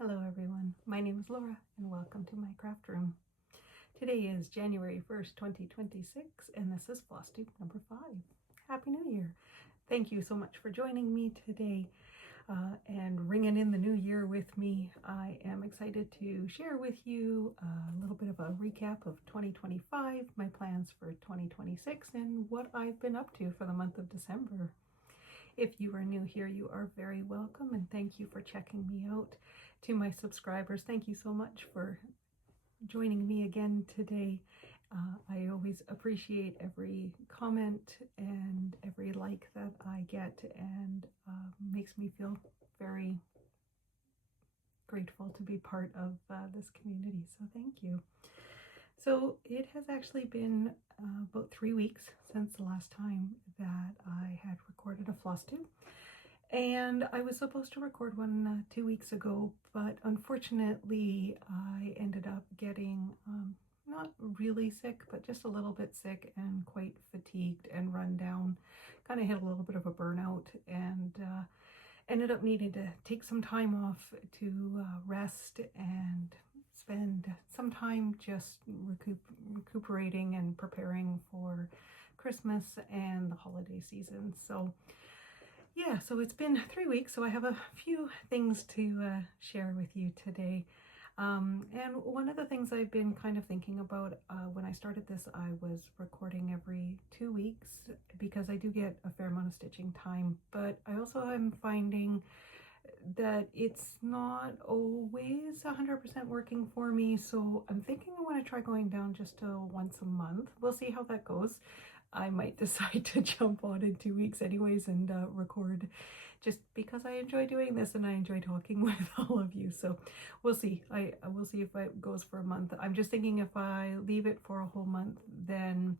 Hello everyone, my name is Laura and welcome to my craft room. Today is January 1st, 2026 and this is Flosstube number 5. Happy New Year! Thank you so much for joining me today and ringing in the new year with me. I am excited to share with you a little bit of a recap of 2025, my plans for 2026 and what I've been up to for the month of December. If you are new here, you are very welcome and thank you for checking me out. To my subscribers, thank you so much for joining me again today. I always appreciate every comment and every like that I get, and makes me feel very grateful to be part of this community, so thank you. So it has actually been about 3 weeks since the last time that I had recorded a Flosstube. And I was supposed to record one 2 weeks ago, but unfortunately I ended up getting not really sick, but just a little bit sick and quite fatigued and run down. Kind of hit a little bit of a burnout and ended up needing to take some time off to rest and spend some time just recuperating and preparing for Christmas and the holiday season. So yeah, so it's been 3 weeks, so I have a few things to share with you today. And one of the things I've been kind of thinking about when I started this, I was recording every 2 weeks because I do get a fair amount of stitching time, but I also am finding that it's not always 100% working for me, so I'm thinking I want to try going down just to once a month. We'll see how that goes. I might decide to jump on in 2 weeks anyways and record, just because I enjoy doing this and I enjoy talking with all of you. So we'll see. I will see if it goes for a month. I'm just thinking if I leave it for a whole month, then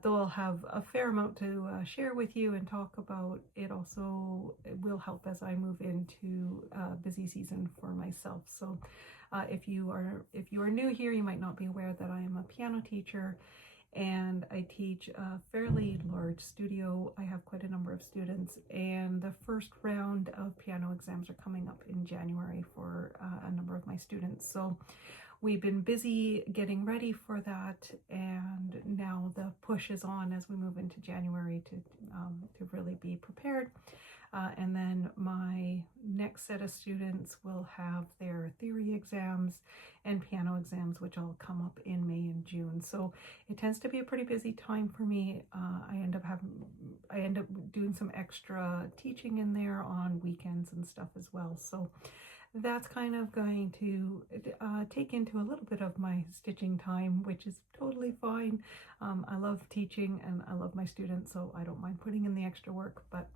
though I'll have a fair amount to share with you and talk about, it also will help as I move into busy season for myself. So if you are new here, you might not be aware that I am a piano teacher and I teach a fairly large studio. I have quite a number of students, and the first round of piano exams are coming up in January for a number of my students. So we've been busy getting ready for that, and now the push is on as we move into January to really be prepared. And then my next set of students will have their theory exams and piano exams, which all come up in May and June. So it tends to be a pretty busy time for me. I end up doing some extra teaching in there on weekends and stuff as well. So that's kind of going to take into a little bit of my stitching time, which is totally fine. I love teaching and I love my students, so I don't mind putting in the extra work, but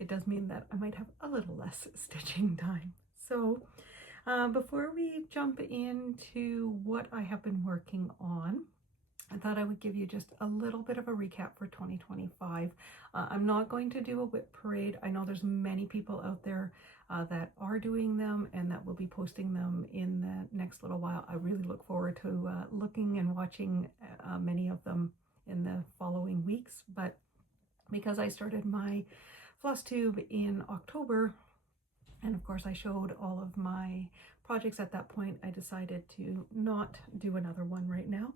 it does mean that I might have a little less stitching time. So before we jump into what I have been working on, I thought I would give you just a little bit of a recap for 2025. I'm not going to do a whip parade. I know there's many people out there that are doing them and that will be posting them in the next little while. I really look forward to looking and watching many of them in the following weeks. But because I started my Flosstube in October, and of course I showed all of my projects at that point, I decided to not do another one right now.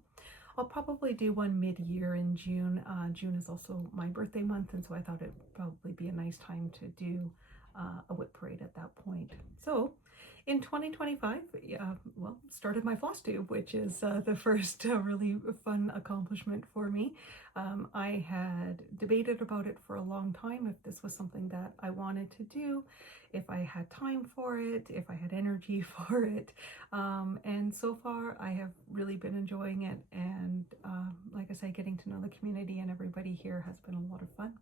I'll probably do one mid-year in June. June is also my birthday month, and so I thought it'd probably be a nice time to do a whip parade at that point. So in 2025, started my Flosstube, which is the first really fun accomplishment for me. I had debated about it for a long time, if this was something that I wanted to do, if I had time for it, if I had energy for it. And so far I have really been enjoying it, and like I say, getting to know the community and everybody here has been a lot of fun.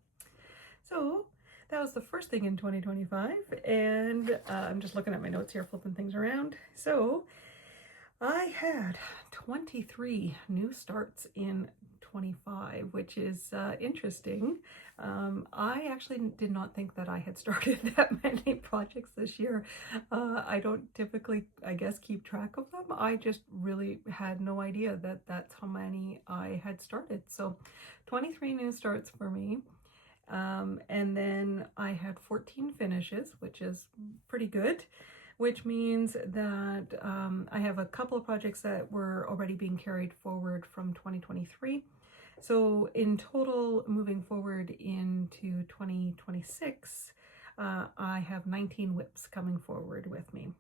So that was the first thing in 2025, and I'm just looking at my notes here, flipping things around. So I had 23 new starts in 25, which is interesting. I actually did not think that I had started that many projects this year. I don't typically, I guess, keep track of them. I just really had no idea that that's how many I had started. So 23 new starts for me. And then I had 14 finishes, which is pretty good. which means that I have a couple of projects that were already being carried forward from 2023. So in total, moving forward into 2026, I have 19 whips coming forward with me.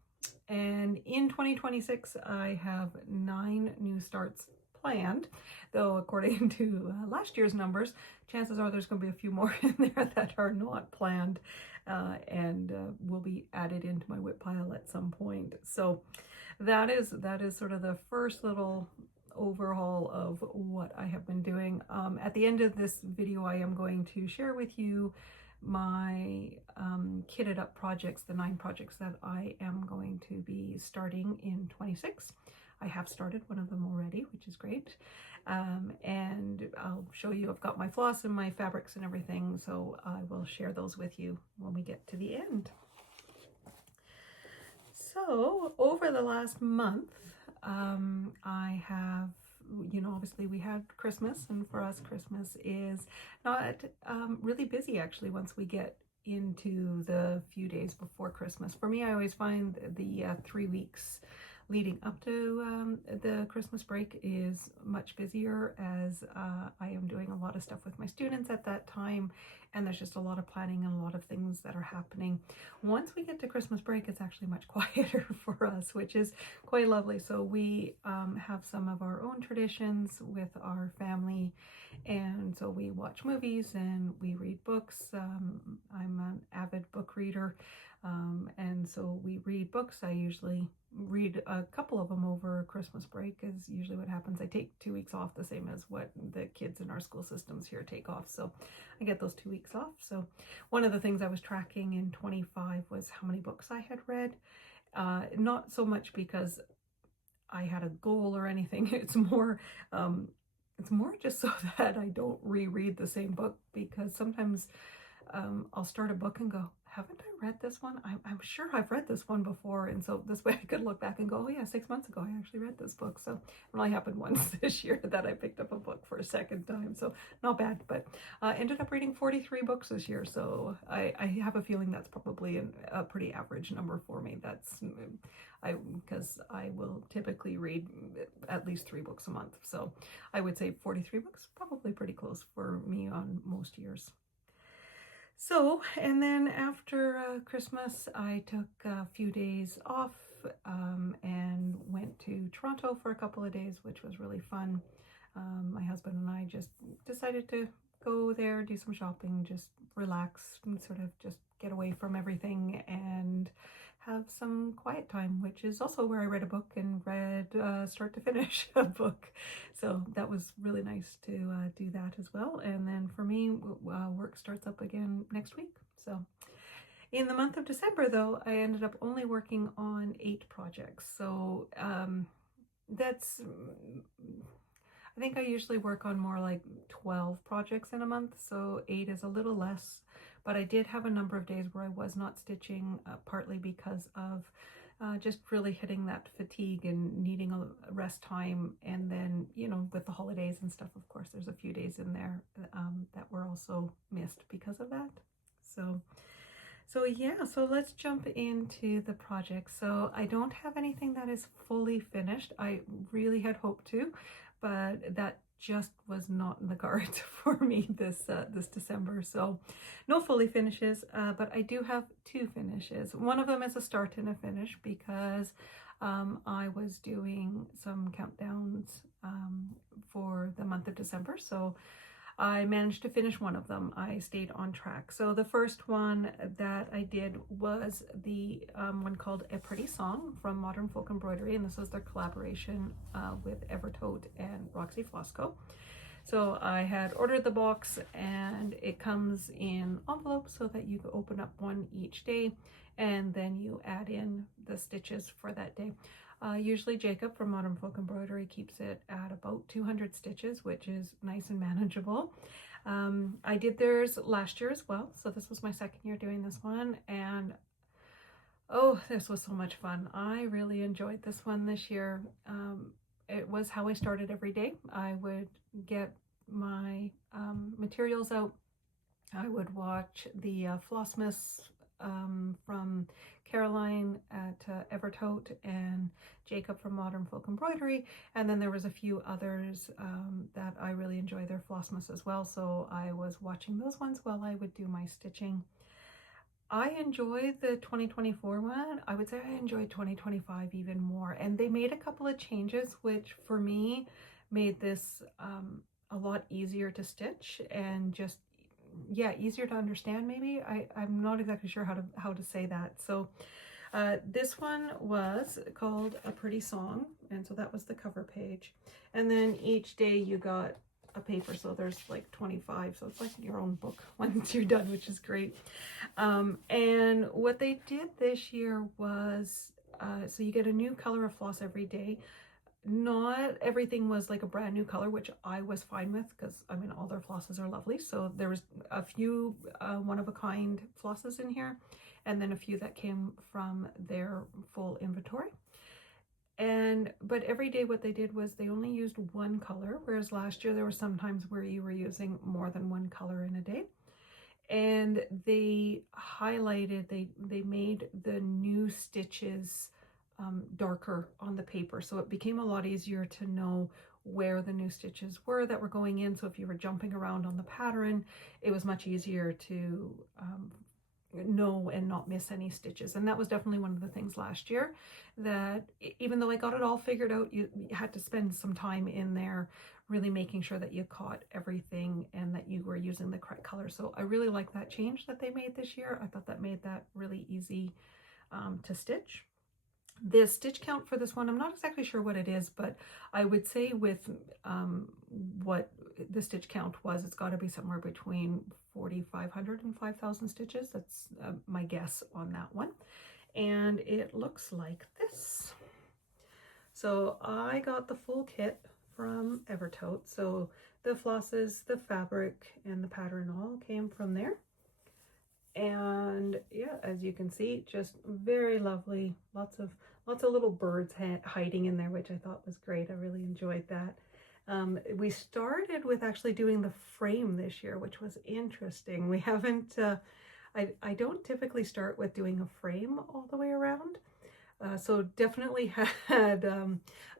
And in 2026, I have 9 new starts planned, though according to last year's numbers, chances are there's going to be a few more in there that are not planned and will be added into my whip pile at some point. So that is sort of the first little overhaul of what I have been doing. At the end of this video, I am going to share with you my kitted up projects, the 9 projects that I am going to be starting in 26. I have started one of them already, which is great. And I'll show you, I've got my floss and my fabrics and everything, so I will share those with you when we get to the end. So over the last month, I have, you know, obviously we had Christmas, and for us Christmas is not really busy actually once we get into the few days before Christmas. For me, I always find the 3 weeks leading up to the Christmas break is much busier, as I am doing a lot of stuff with my students at that time, and there's just a lot of planning and a lot of things that are happening. Once we get to Christmas break, it's actually much quieter for us, which is quite lovely. So we have some of our own traditions with our family, and so we watch movies and we read books. I'm an avid book reader, and so we read books. I usually read a couple of them over Christmas break is usually what happens. I take 2 weeks off, the same as what the kids in our school systems here take off. So I get those 2 weeks off. So one of the things I was tracking in 25 was how many books I had read. Not so much because I had a goal or anything. It's more just so that I don't reread the same book, because sometimes I'll start a book and go, haven't I read this one? I'm sure I've read this one before. And so this way I could look back and go, oh yeah, 6 months ago I actually read this book. So it only happened once this year that I picked up a book for a second time. So not bad, but ended up reading 43 books this year. So I have a feeling that's probably a pretty average number for me. Because I will typically read at least 3 books a month. So I would say 43 books, probably pretty close for me on most years. So, and then after Christmas, I took a few days off and went to Toronto for a couple of days, which was really fun. My husband and I just decided to go there, do some shopping, just relax and sort of just get away from everything and have some quiet time, which is also where I read a book and read start to finish a book. So that was really nice to do that as well. And then for me, work starts up again next week. So in the month of December, though, I ended up only working on 8 projects. So that's, I think I usually work on more like 12 projects in a month. So 8 is a little less. But I did have a number of days where I was not stitching, partly because of just really hitting that fatigue and needing a rest time. And then, you know, with the holidays and stuff, of course, there's a few days in there that were also missed because of that. So yeah, so let's jump into the project. So I don't have anything that is fully finished. I really had hoped to, but that just was not in the cards for me this December. So no fully finishes, but I do have 2 finishes. One of them is a start and a finish, because I was doing some countdowns for the month of December. So I managed to finish one of them. I stayed on track. So the first one that I did was the one called A Pretty Song from Modern Folk Embroidery, and this was their collaboration with Evertotes and Roxyfloss. So I had ordered the box, and it comes in envelopes so that you can open up one each day, and then you add in the stitches for that day. Usually Jacob from Modern Folk Embroidery keeps it at about 200 stitches, which is nice and manageable. I did theirs last year as well, so this was my second year doing this one, and oh, this was so much fun. I really enjoyed this one this year. It was how I started every day. I would get my materials out. I would watch the Flossmas from Caroline at Evertote and Jacob from Modern Folk Embroidery. And then there was a few others that I really enjoy their Flossmas as well. So I was watching those ones while I would do my stitching. I enjoyed the 2024 one. I would say I enjoyed 2025 even more. And they made a couple of changes, which for me made this a lot easier to stitch and just, yeah, easier to understand maybe. I'm not exactly sure how to say that. So this one was called A Pretty Song. And so that was the cover page. And then each day you got a paper, so there's like 25, so it's like your own book once you're done, which is great. And what they did this year was so you get a new color of floss every day. Not everything was like a brand new color, which I was fine with because I mean all their flosses are lovely. So there was a few one-of-a-kind flosses in here, and then a few that came from their full inventory. But every day what they did was they only used one color, whereas last year there were some times where you were using more than one color in a day. And they highlighted, they made the new stitches darker on the paper, so it became a lot easier to know where the new stitches were that were going in. So if you were jumping around on the pattern, it was much easier to know and not miss any stitches. And that was definitely one of the things last year, that even though I got it all figured out, you had to spend some time in there really making sure that you caught everything and that you were using the correct color. So I really like that change that they made this year. I thought that made that really easy to stitch. The stitch count for this one, I'm not exactly sure what it is, but I would say with what the stitch count was, it's got to be somewhere between 4,500 and 5,000 stitches. That's my guess on that one. And it looks like this. So I got the full kit from Evertote. So the flosses, the fabric, and the pattern all came from there. And yeah, as you can see, just very lovely. Lots of little birds hiding in there, which I thought was great. I really enjoyed that. We started with actually doing the frame this year, which was interesting. We haven't, I don't typically start with doing a frame all the way around. So definitely had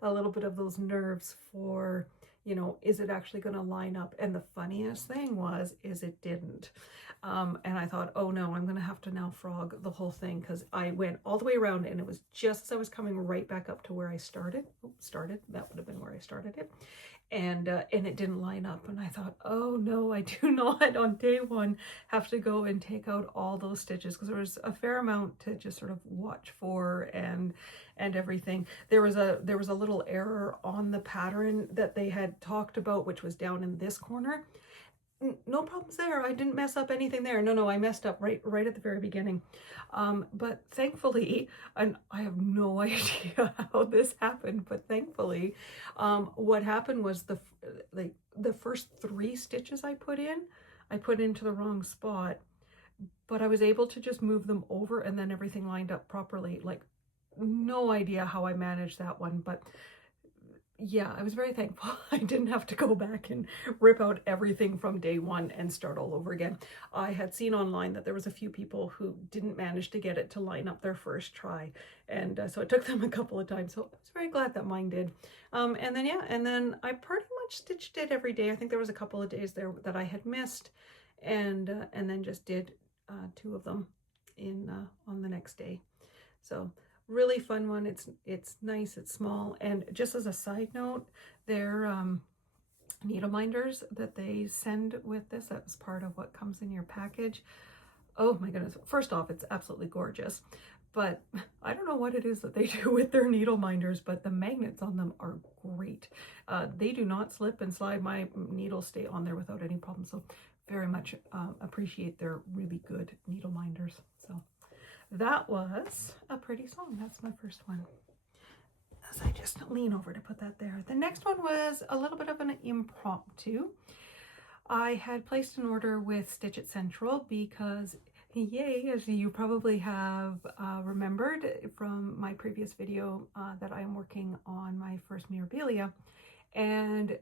a little bit of those nerves for, you know, is it actually going to line up? And the funniest thing is it didn't. And I thought, oh no, I'm going to have to now frog the whole thing, because I went all the way around and it was just as I was coming right back up to where I started. That would have been where I started it. And it didn't line up. And I thought, oh no, I do not on day one have to go and take out all those stitches, because there was a fair amount to just sort of watch for and everything. There was a little error on the pattern that they had talked about, which was down in this corner. No problems there. I didn't mess up anything there. No, I messed up right at the very beginning. But thankfully, and I have no idea how this happened, but thankfully, what happened was the first 3 stitches I put into the wrong spot, but I was able to just move them over and then everything lined up properly. Like, no idea how I managed that one, but yeah, I was very thankful I didn't have to go back and rip out everything from day one and start all over again. I had seen online that there was a few people who didn't manage to get it to line up their first try, and so it took them a couple of times. So I was very glad that mine did. And then I pretty much stitched it every day. I think there was a couple of days there that I had missed, and then just did 2 of them on the next day. So really fun one. It's nice, it's small. And just as a side note, their needle minders that they send with this, that's part of what comes in your package. Oh my goodness, first off, it's absolutely gorgeous, but I don't know what it is that they do with their needle minders, but the magnets on them are great. They do not slip and slide. My needles stay on there without any problem, so very much appreciate their really good needle minders. So that was A Pretty Song. That's my first one. As I just lean over to put that there. The next one was a little bit of an impromptu. I had placed an order with Stitch It Central because, yay, as you probably have remembered from my previous video, that I am working on my first Mirabilia. and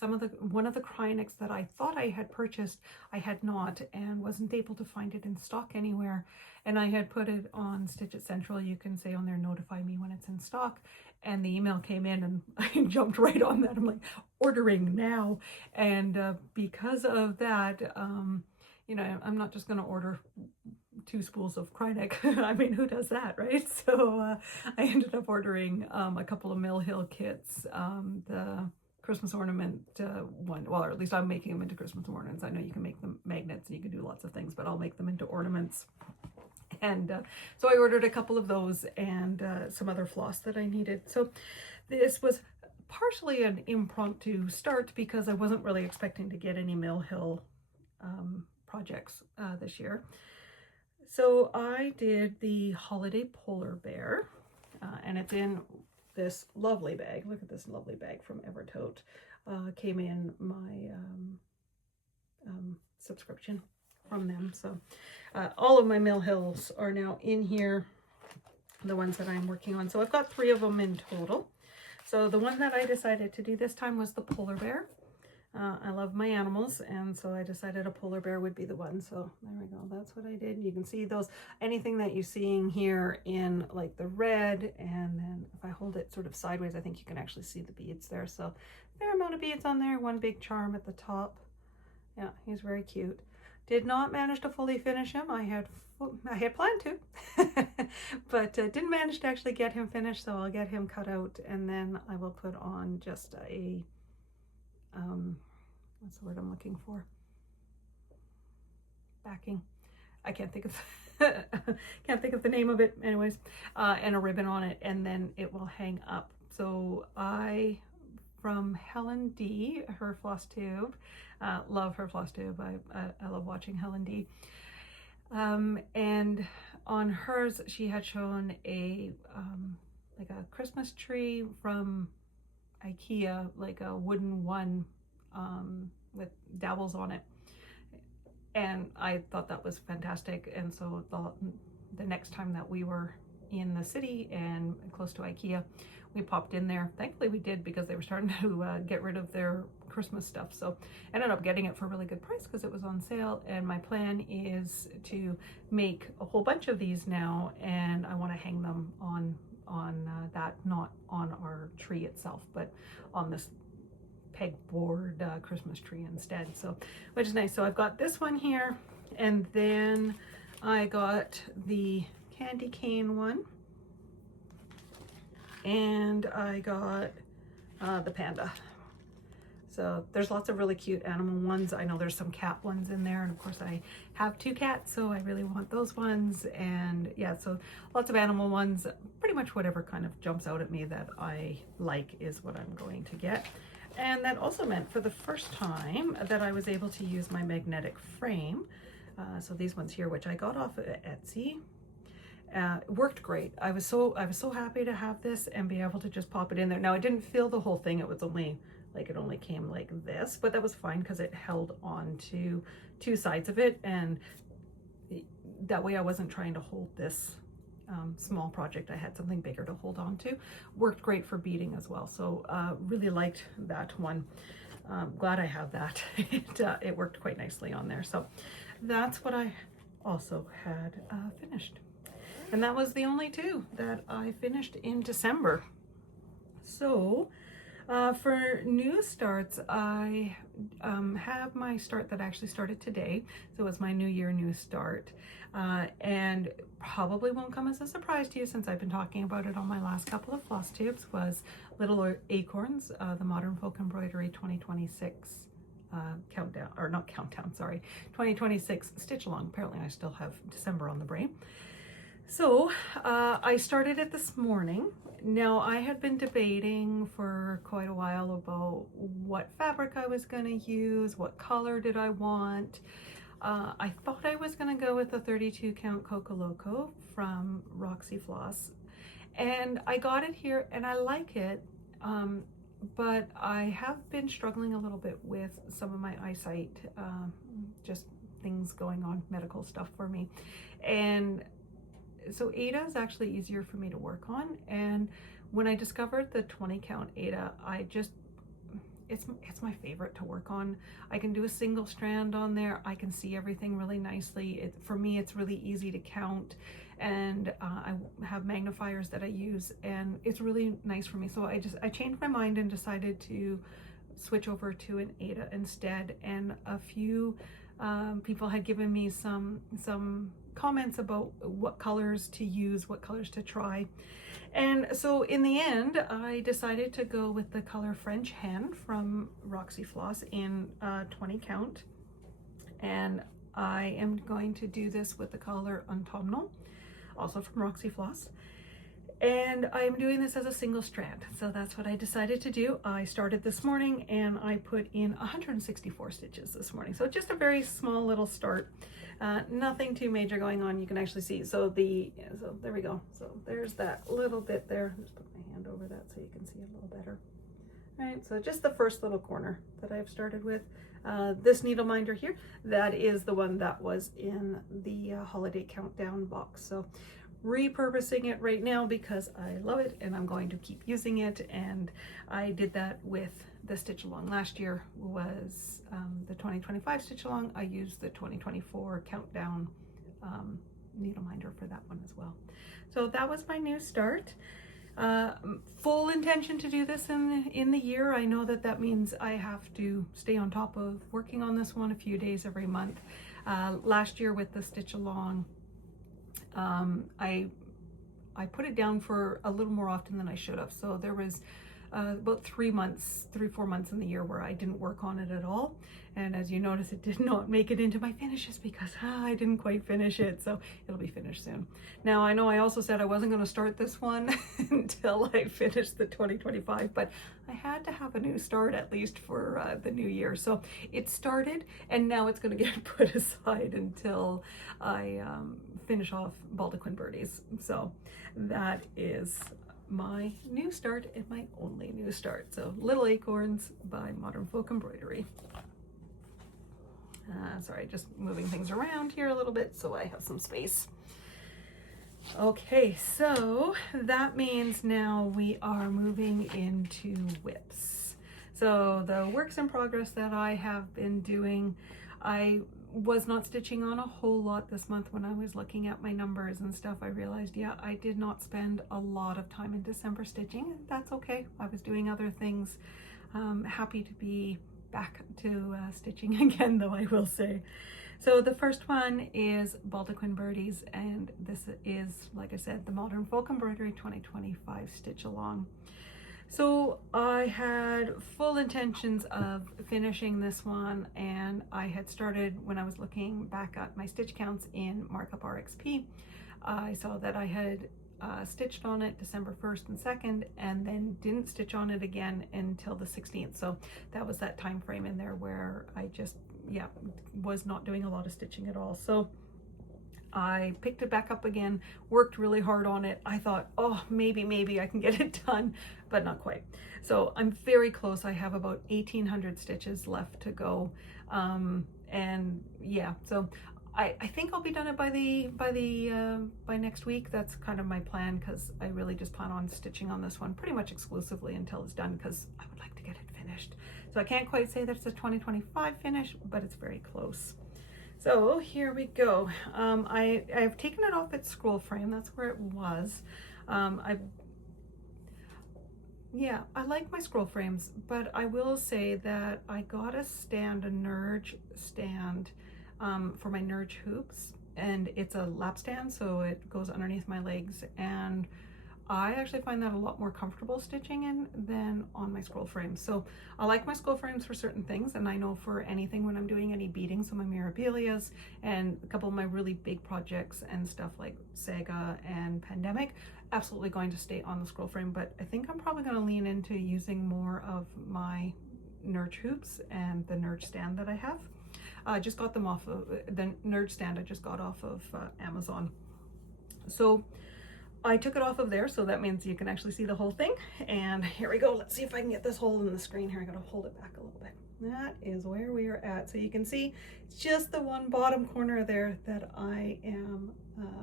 one of the Cryonics that I thought I had purchased, I had not, and wasn't able to find it in stock anywhere. And I had put it on Stitch It Central. You can say on there, notify me when it's in stock. And the email came in and I jumped right on that. I'm like, ordering now. And because of that, you know, I'm not just going to order 2 spools of Cryonic. I mean, who does that, right? So I ended up ordering a couple of Mill Hill kits, the Christmas ornament one, well, or at least I'm making them into Christmas ornaments. I know you can make them magnets and you can do lots of things, but I'll make them into ornaments. And so I ordered a couple of those and some other floss that I needed. So this was partially an impromptu start because I wasn't really expecting to get any Mill Hill projects this year. So I did the Holiday Polar Bear, and it's in this lovely bag. Look at this lovely bag from Evertote. Came in my subscription from them. So all of my Mill Hills are now in here, the ones that I'm working on. So I've got 3 of them in total. So the one that I decided to do this time was the Polar Bear. I love my animals, and so I decided a polar bear would be the one. So there we go. That's what I did. You can see those, anything that you're seeing here in like the red, and then if I hold it sort of sideways, I think you can actually see the beads there. So fair amount of beads on there. One big charm at the top. Yeah, he's very cute. Did not manage to fully finish him. I had planned to, but didn't manage to actually get him finished. So I'll get him cut out, and then I will put on just a what's the word I'm looking for? Backing. I can't think of the name of it. Anyways, and a ribbon on it, and then it will hang up. So from Helen D, her Flosstube, love her Flosstube. I love watching Helen D. And on hers, she had shown a like a Christmas tree from IKEA, like a wooden one with dowels on it, and I thought that was fantastic. And so the next time that we were in the city and close to IKEA, we popped in there. Thankfully we did, because they were starting to get rid of their Christmas stuff, so I ended up getting it for a really good price because it was on sale. And my plan is to make a whole bunch of these now, and I want to hang them on that, not on our tree itself, but on this pegboard Christmas tree instead. So, which is nice. So I've got this one here, and then I got the candy cane one, and I got the panda. So there's lots of really cute animal ones. I know there's some cat ones in there, and of course I have 2 cats, so I really want those ones. And yeah, so lots of animal ones. Pretty much whatever kind of jumps out at me that I like is what I'm going to get. And that also meant for the first time that I was able to use my magnetic frame. So these ones here, which I got off of Etsy, worked great. I was so happy to have this and be able to just pop it in there. Now I didn't fill the whole thing. It was only like, it only came like this, but that was fine because it held on to 2 sides of it, and that way I wasn't trying to hold this small project. I had something bigger to hold on to. Worked great for beading as well. So really liked that one. Glad I have that. It worked quite nicely on there. So that's what I also had finished. And that was the only 2 that I finished in December. So for new starts, I have my start that actually started today. So it's my New Year new start, and probably won't come as a surprise to you since I've been talking about it on my last couple of floss tubes, was Little Acorns, the Modern Folk Embroidery 2026 countdown, or not countdown, sorry, 2026 stitch along. Apparently I still have December on the brain. So I started it this morning. Now, I had been debating for quite a while about what fabric I was going to use, what color did I want. I thought I was going to go with a 32 count Coco Loco from Roxyfloss, and I got it here and I like it, but I have been struggling a little bit with some of my eyesight, just things going on, medical stuff for me. And so Ada is actually easier for me to work on, and when I discovered the 20 count Ada, I just it's my favorite to work on. I can do a single strand on there. I can see everything really nicely. For me, it's really easy to count, and I have magnifiers that I use, and it's really nice for me. So I changed my mind and decided to switch over to an Ada instead. And a few people had given me some comments about what colors to use, what colors to try. And so in the end, I decided to go with the color French Hen from Roxyfloss in 20 count. And I am going to do this with the color Autumnal, also from Roxyfloss. And I am doing this as a single strand. So that's what I decided to do. I started this morning and I put in 164 stitches this morning. So just a very small little start. Nothing too major going on. You can actually see. So there we go. So there's that little bit there. Just put my hand over that so you can see a little better. All right, so just the first little corner that I've started with. This needle minder here, that is the one that was in the holiday countdown box. So repurposing it right now because I love it and I'm going to keep using it. And I did that with the stitch along. Last year was the 2025 stitch along. I used the 2024 countdown needle minder for that one as well. So that was my new start. Full intention to do this in the year. I know that means I have to stay on top of working on this one a few days every month. Last year with the stitch along, I put it down for a little more often than I should have. So there was about 3-4 months in the year where I didn't work on it at all. And as you notice, it did not make it into my finishes because I didn't quite finish it. So it'll be finished soon. Now, I know I also said I wasn't going to start this one until I finished the 2025, but I had to have a new start at least for the new year. So it started and now it's going to get put aside until I finish off Baldaquin Birdies. So that is my new start and my only new start. So Little Acorns by Modern Folk Embroidery. Sorry, just moving things around here a little bit so I have some space. Okay, so that means now we are moving into whips. So the works in progress that I have been doing, I was not stitching on a whole lot this month. When I was looking at my numbers and stuff, I realized, yeah, I did not spend a lot of time in December stitching, and that's okay. I was doing other things. Happy to be back to stitching again, though, I will say. So the first one is Baldaquin Birdies, and this is, like I said, the Modern Folk Embroidery 2025 stitch along. So I had full intentions of finishing this one, and I had started when I was looking back at my stitch counts in Markup RXP. I saw that I had stitched on it December 1st and 2nd, and then didn't stitch on it again until the 16th. So that was that time frame in there where I just, yeah, was not doing a lot of stitching at all. So I picked it back up again, worked really hard on it. I thought, oh, maybe I can get it done, but not quite. So I'm very close. I have about 1,800 stitches left to go. And yeah, so I think I'll be done it by next week. That's kind of my plan, because I really just plan on stitching on this one pretty much exclusively until it's done, because I would like to get it finished. So I can't quite say that it's a 2025 finish, but it's very close. So here we go. I've taken it off its scroll frame. That's where it was. Yeah, I like my scroll frames, but I will say that I got a Nurge stand for my Nurge hoops, and it's a lap stand, so it goes underneath my legs, and I actually find that a lot more comfortable stitching in than on my scroll frames. So I like my scroll frames for certain things, and I know for anything when I'm doing any beading, so my Mirabilias and a couple of my really big projects and stuff like Saga and Pandemic, absolutely going to stay on the scroll frame. But I think I'm probably going to lean into using more of my Nurge hoops and the Nurge stand that I have. I just got them off of the Nurge stand. I just got off of Amazon. So I took it off of there, so that means you can actually see the whole thing. And here we go. Let's see if I can get this hole in the screen here. I gotta hold it back a little bit. That is where we are at. So you can see it's just the one bottom corner there that I am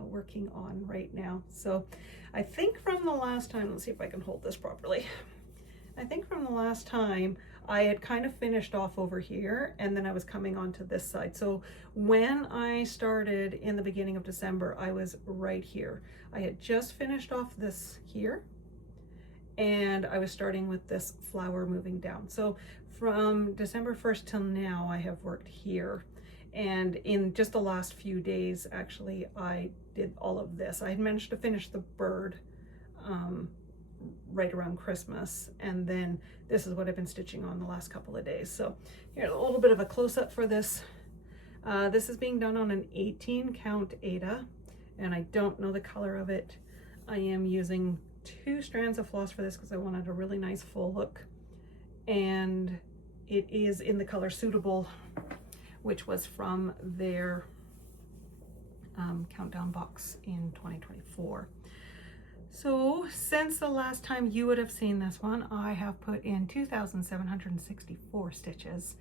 working on right now. So I think from the last time, let's see if I can hold this properly. I think from the last time I had kind of finished off over here, and then I was coming onto this side. So when I started in the beginning of December, I was right here. I had just finished off this here, and I was starting with this flower moving down. So from December 1st till now, I have worked here. And in just the last few days, actually, I did all of this. I had managed to finish the bird right around Christmas, and then this is what I've been stitching on the last couple of days. So here's a little bit of a close-up for this. This is being done on an 18 count Aida, and I don't know the color of it. I am using 2 strands of floss for this because I wanted a really nice full look, and it is in the color Suitable, which was from their countdown box in 2024. So since the last time you would have seen this one, I have put in 2,764 stitches,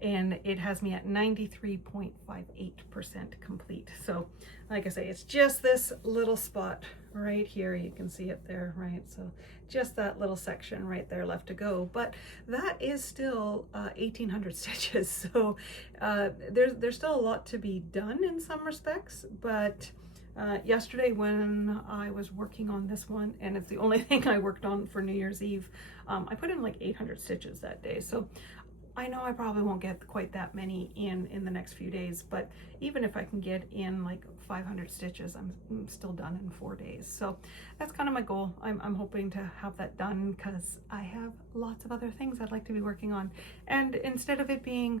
and it has me at 93.58% complete. So like I say, it's just this little spot right here. You can see it there, right? So just that little section right there left to go, but that is still 1,800 stitches. So there's still a lot to be done in some respects, but yesterday when I was working on this one, and it's the only thing I worked on for New Year's Eve, I put in like 800 stitches that day. So I know I probably won't get quite that many in the next few days, but even if I can get in like 500 stitches, I'm still done in 4 days. So that's kind of my goal. I'm hoping to have that done because I have lots of other things I'd like to be working on. And instead of it being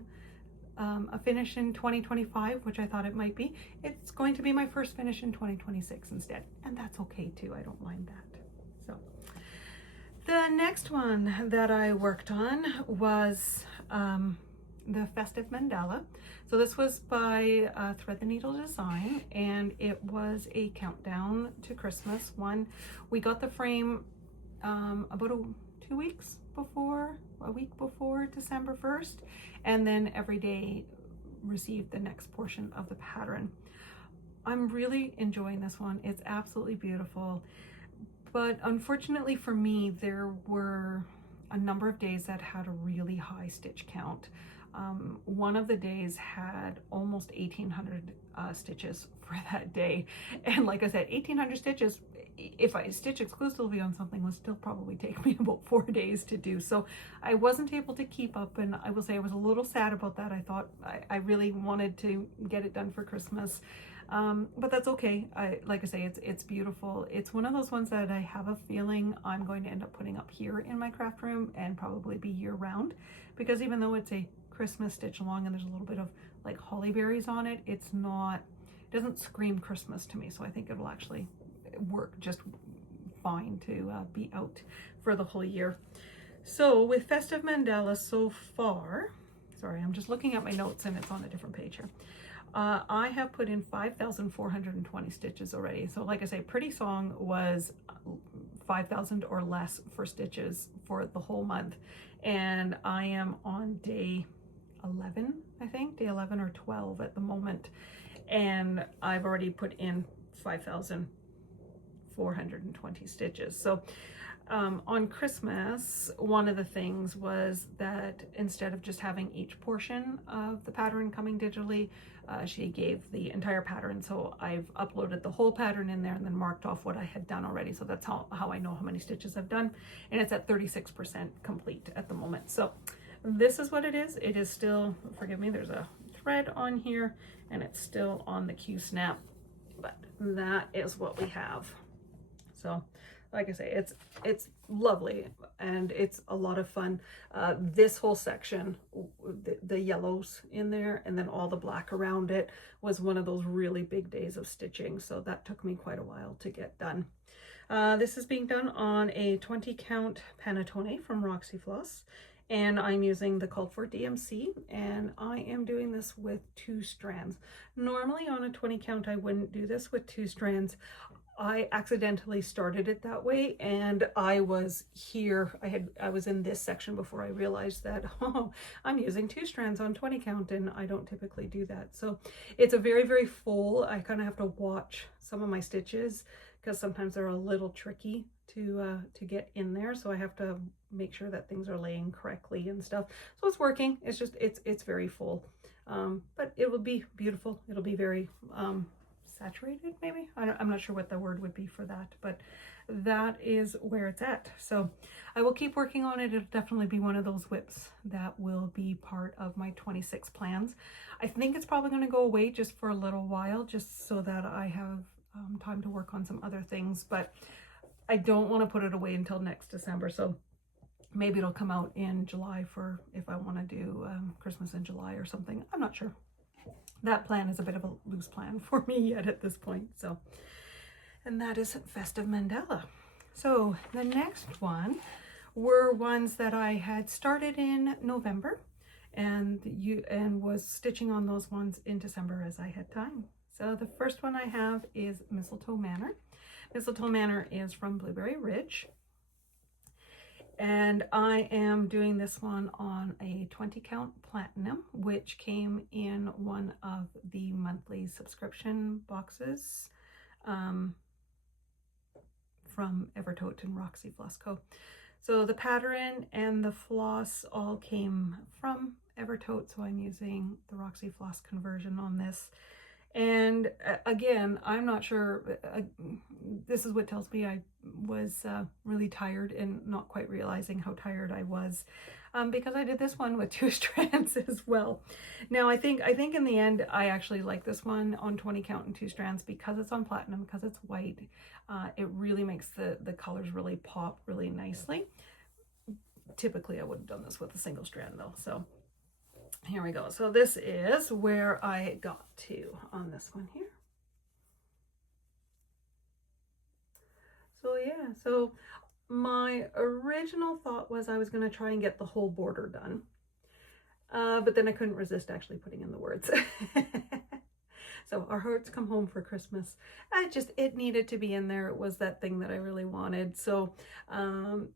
a finish in 2025, which I thought it might be, it's going to be my first finish in 2026 instead. And that's okay too, I don't mind that. So the next one that I worked on was the Festive Mandala. So this was by Thread the Needle Design, and it was a countdown to Christmas one. We got the frame about 2 weeks before, a week before December 1st, and then every day received the next portion of the pattern. I'm really enjoying this one. It's absolutely beautiful, but unfortunately for me, there were a number of days that had a really high stitch count. One of the days had almost 1,800 stitches for that day, and like I said, 1,800 stitches, if I stitch exclusively on something, would still probably take me about 4 days to do. So I wasn't able to keep up, and I will say I was a little sad about that. I thought I really wanted to get it done for Christmas, but that's okay. Like I say, it's beautiful. It's one of those ones that I have a feeling I'm going to end up putting up here in my craft room and probably be year round, because even though it's a Christmas stitch along and there's a little bit of like holly berries on it, it doesn't scream Christmas to me. So I think it'll actually work just fine to be out for the whole year. So with Festive Mandala so far, sorry, I'm just looking at my notes and it's on a different page here. I have put in 5,420 stitches already. So like I say, Pretty Song was 5,000 or less for stitches for the whole month. And I am on day 11, I think, day 11 or 12 at the moment. And I've already put in 5,420 stitches. So on Christmas, one of the things was that instead of just having each portion of the pattern coming digitally, she gave the entire pattern. So I've uploaded the whole pattern in there and then marked off what I had done already. So that's how I know how many stitches I've done. And it's at 36% complete at the moment. So this is what it is. It is still, forgive me, there's a thread on here and it's still on the Q-snap, but that is what we have. So like I say, it's lovely and it's a lot of fun. This whole section, the yellows in there and then all the black around it, was one of those really big days of stitching. So that took me quite a while to get done. This is being done on a 20 count panettone from Roxyfloss, and I'm using the called for DMC, and I am doing this with 2 strands. Normally on a 20 count, I wouldn't do this with 2 strands. I accidentally started it that way, and I was here, I was in this section before I realized that, oh, I'm using 2 strands on 20 count, and I don't typically do that. So it's a very, very full. I kind of have to watch some of my stitches because sometimes they're a little tricky to get in there. So I have to make sure that things are laying correctly and stuff. So it's working. It's just, it's very full. But it will be beautiful. It'll be very saturated, maybe. I'm not sure what the word would be for that, but that is where it's at. So I will keep working on it. It'll definitely be one of those whips that will be part of my 26 plans. I think it's probably going to go away just for a little while, just so that I have time to work on some other things, but I don't want to put it away until next December. So maybe it'll come out in July for if I want to do Christmas in July or something. I'm not sure. That plan is a bit of a loose plan for me yet at this point. So, and that is Festive Mandala. So the next one were ones that I had started in November and was stitching on those ones in December as I had time. So the first one I have is Mistletoe Manor. Mistletoe Manor is from Blueberry Ridge. And I am doing this one on a 20 count platinum, which came in one of the monthly subscription boxes from Evertotes and Roxyfloss Co. So the pattern and the floss all came from Evertotes, so I'm using the Roxyfloss conversion on this. And again, I'm not sure, this is what tells me I was really tired and not quite realizing how tired I was, because I did this one with 2 strands as well. Now I think in the end I actually like this one on 20 count and 2 strands because it's on platinum, because it's white. It really makes the colors really pop really nicely. Typically I would have done this with a single strand though, so. Here we go. So this is where I got to on this one here. So yeah, so my original thought was I was going to try and get the whole border done. But then I couldn't resist actually putting in the words. So Our Hearts Come Home for Christmas. It needed to be in there. It was that thing that I really wanted. So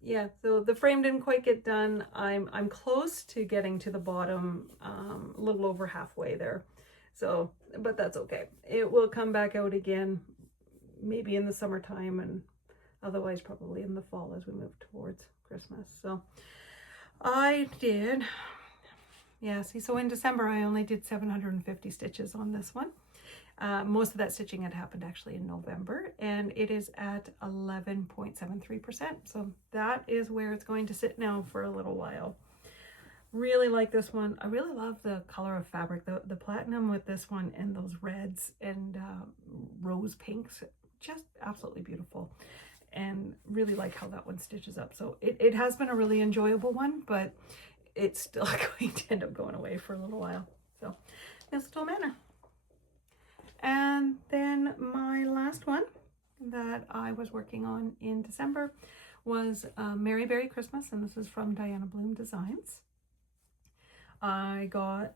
yeah, so the frame didn't quite get done. I'm close to getting to the bottom, a little over halfway there. So, but that's okay. It will come back out again, maybe in the summertime, and otherwise probably in the fall as we move towards Christmas. So I did, yeah, see, so in December I only did 750 stitches on this one. Most of that stitching had happened actually in November, and it is at 11.73%. So that is where it's going to sit now for a little while. Really like this one. I really love the color of fabric, the platinum with this one and those reds and rose pinks, just absolutely beautiful. And really like how that one stitches up. So it has been a really enjoyable one, but it's still going to end up going away for a little while. So Mistletoe Manor. And then my last one that I was working on in December was Merry Berry Christmas, and this is from Diana Bloom Designs. I got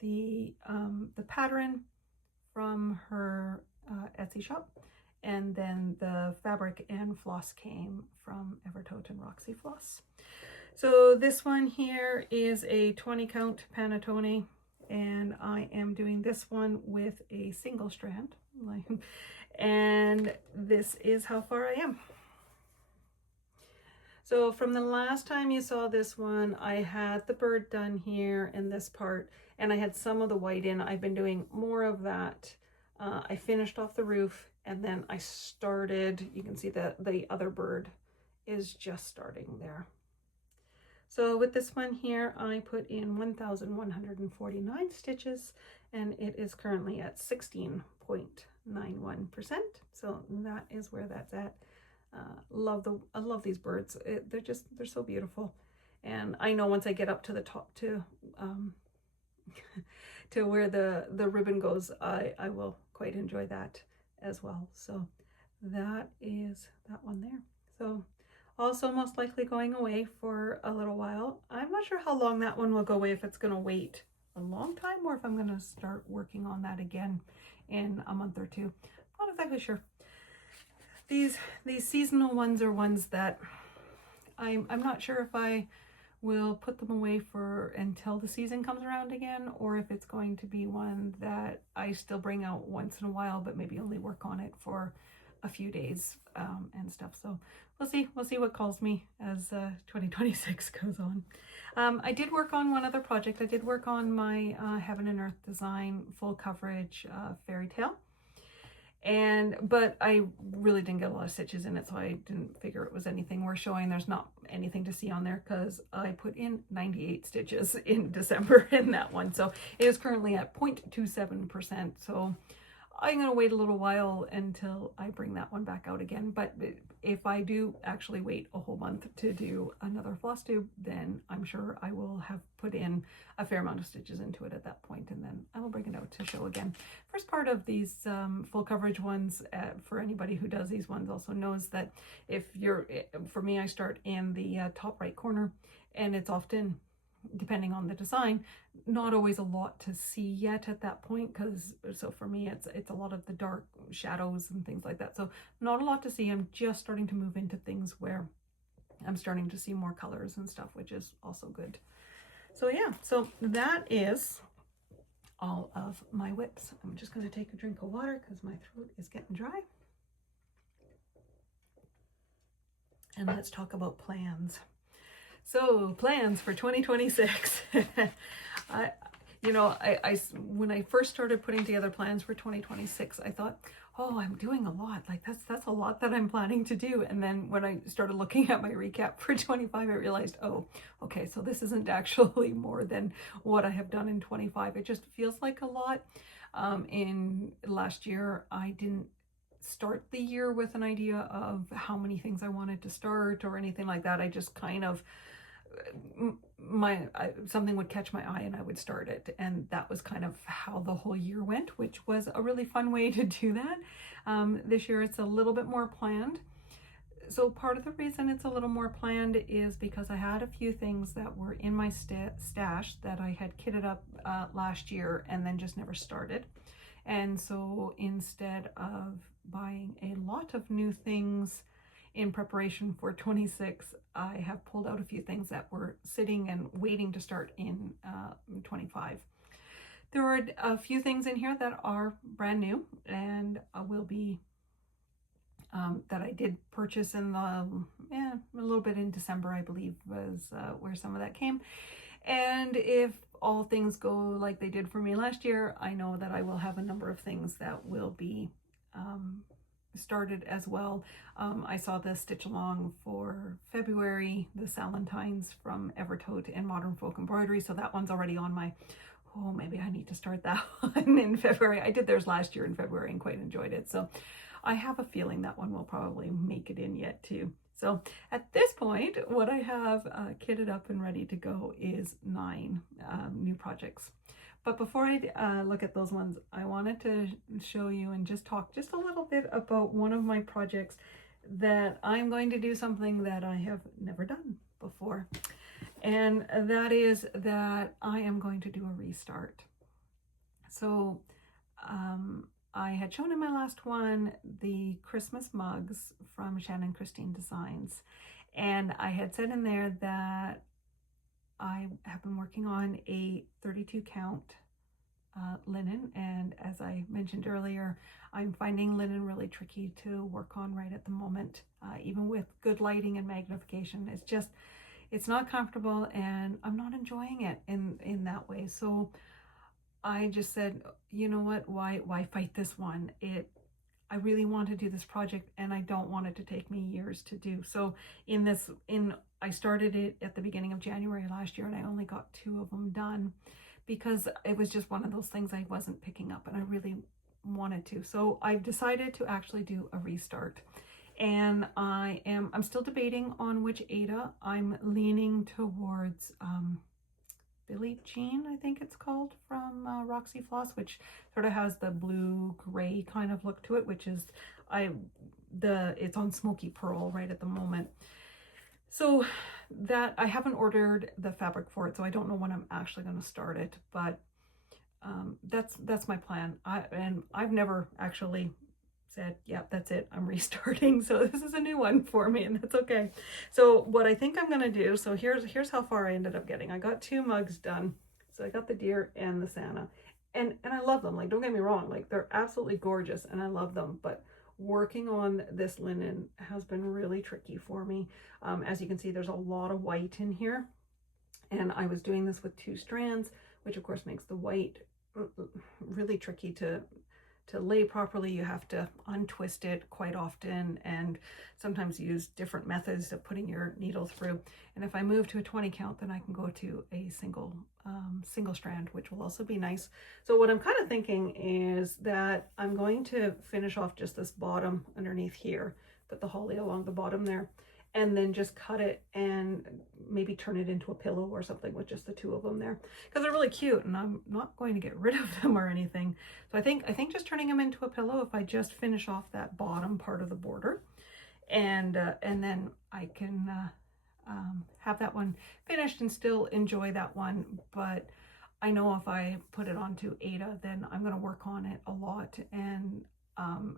the pattern from her Etsy shop, and then the fabric and floss came from Evertotes and Roxyfloss. So this one here is a 20 count panettone, and I am doing this one with a single strand, and this is how far I am. So from the last time you saw this one, I had the bird done here in this part, and I had some of the white in. I've been doing more of that. I finished off the roof, and then I started, you can see that the other bird is just starting there. So with this one here, I put in 1,149 stitches, and it is currently at 16.91%. So that is where that's at. I love these birds. They're so beautiful. And I know once I get up to the top to where the ribbon goes, I will quite enjoy that as well. So that is that one there. So also most likely going away for a little while. I'm not sure how long that one will go away, if it's going to wait a long time or if I'm going to start working on that again in a month or two. Not exactly sure. These seasonal ones are ones that I'm not sure if I will put them away for until the season comes around again, or if it's going to be one that I still bring out once in a while, but maybe only work on it for a few days and stuff. So we'll see what calls me as 2026 goes on. I did work on one other project. I did work on my Heaven and Earth design full coverage fairy tale. But I really didn't get a lot of stitches in it, so I didn't figure it was anything worth showing. There's not anything to see on there because I put in 98 stitches in December in that one. So it is currently at 0.27%. So I'm going to wait a little while until I bring that one back out again. But if I do actually wait a whole month to do another floss tube, then I'm sure I will have put in a fair amount of stitches into it at that point, and then I will bring it out to show again. First part of these full coverage ones, for anybody who does these ones also knows that for me, I start in the top right corner, and it's often, depending on the design, not always a lot to see yet at that point, so for me it's a lot of the dark shadows and things like that, so not a lot to see. I'm just starting to move into things where I'm starting to see more colors and stuff, which is also good. So yeah, so that is all of my whips. I'm just going to take a drink of water because my throat is getting dry. And let's talk about plans. So plans for 2026. When I first started putting together plans for 2026, I thought, oh, I'm doing a lot. Like that's a lot that I'm planning to do. And then when I started looking at my recap for 25, I realized, oh, okay, so this isn't actually more than what I have done in 25. It just feels like a lot. In last year, I didn't start the year with an idea of how many things I wanted to start or anything like that. I just kind of, something would catch my eye and I would start it, and that was kind of how the whole year went, which was a really fun way to do that. This year it's a little bit more planned. So part of the reason it's a little more planned is because I had a few things that were in my stash that I had kitted up last year and then just never started. And so instead of buying a lot of new things in preparation for 26, I have pulled out a few things that were sitting and waiting to start in 25. There are a few things in here that are brand new and will be that I did purchase in a little bit in December, I believe, was where some of that came. And if all things go like they did for me last year, I know that I will have a number of things that will be started as well. I saw the stitch along for February, the Salentines from Evertotes and Modern Folk Embroidery, so that one's already on my, oh, maybe I need to start that one in February. I did theirs last year in February and quite enjoyed it, so I have a feeling that one will probably make it in yet too. So at this point, what I have kitted up and ready to go is 9 new projects. But before I look at those ones, I wanted to show you and just talk just a little bit about one of my projects that I'm going to do something that I have never done before. And that is that I am going to do a restart. So I had shown in my last one the Christmas mugs from Shannon Christine Designs. And I had said in there that I have been working on a 32 count linen, and as I mentioned earlier, I'm finding linen really tricky to work on right at the moment, even with good lighting and magnification. It's not comfortable and I'm not enjoying it in that way. So I just said, you know what, why fight this one? I really want to do this project and I don't want it to take me years to do. So I started it at the beginning of January last year and I only got 2 of them done because it was just one of those things I wasn't picking up and I really wanted to. So I've decided to actually do a restart. And I'm still debating on which Ada. I'm leaning towards Billie Jean, I think it's called, from Roxyfloss, which sort of has the blue gray kind of look to it, which is it's on Smoky Pearl right at the moment. So that I haven't ordered the fabric for it, so I don't know when I'm actually going to start it, but that's my plan. I've never actually said, yeah, that's it, I'm restarting. So this is a new one for me, and that's okay. So what I think I'm gonna do, so here's how far I ended up getting. I got 2 mugs done. So I got the deer and the Santa, and I love them. Like, don't get me wrong, like they're absolutely gorgeous and I love them. But working on this linen has been really tricky for me. As you can see, there's a lot of white in here, and I was doing this with 2 strands, which of course makes the white really tricky to lay properly. You have to untwist it quite often and sometimes use different methods of putting your needle through. And if I move to a 20 count, then I can go to a single strand, which will also be nice. So what I'm kind of thinking is that I'm going to finish off just this bottom underneath here, put the holly along the bottom there, and then just cut it and maybe turn it into a pillow or something with just the 2 of them there, because they're really cute and I'm not going to get rid of them or anything. So I think just turning them into a pillow, if I just finish off that bottom part of the border, and then I can have that one finished and still enjoy that one. But I know if I put it onto Ada, then I'm going to work on it a lot, and